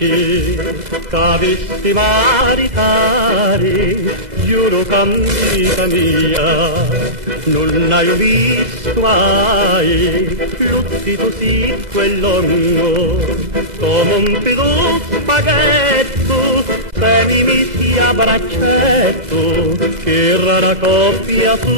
amici t'avessi maritare, giuro candida mia, non hai visto mai l'uttito sì quell'ongo, come un filo spaghetto, se mi metti a braccetto, che rara coppia tu.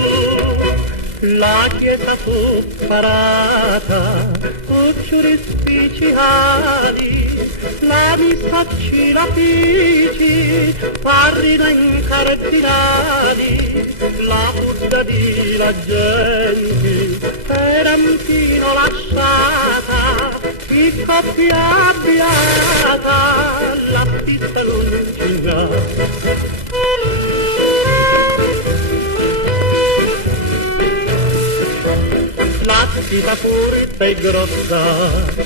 La chiesa fu parata, cuccioli speciali, la missacci la pici, parrina in cardinali, la busta di la gente, era un fino lasciata, chi coppia abbiata, la pista lucina. La città furba e grossa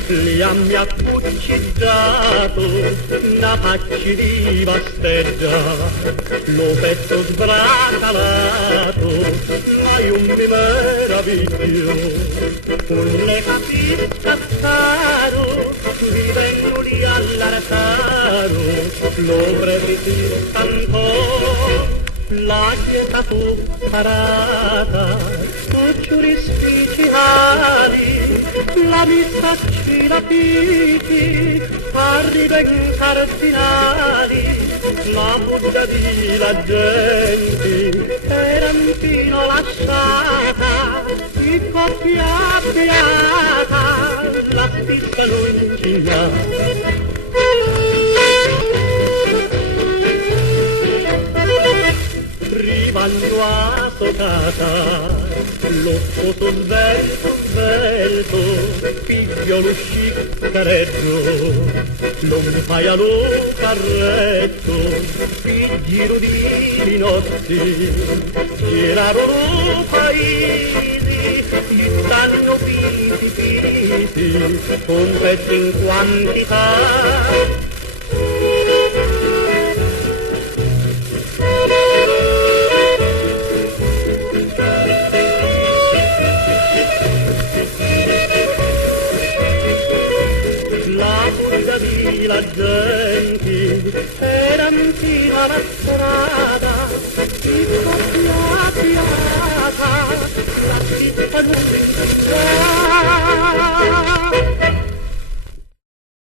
li ha mi accuccigiato, da facci di basteggia, lo petto sbracalato, ma io mi meraviglio, con le capi scattaro, vivendo lì all'artaro, lo breviti cantò. La chiesa fu parata, cuccioli speciali, la missacci la piti, parri ben cardinali, la bugia di la gente, era un fino lasciata, di coppia beata, la pista lucina. Ribando a toccata, lo sotto svelto, figlio lo sciccareggio, non fai allo carretto, il giro di notti, girarono paesi, gli stanno finti, con pezzi in quantità. La gente era fino alla strada, si coppiata, la città non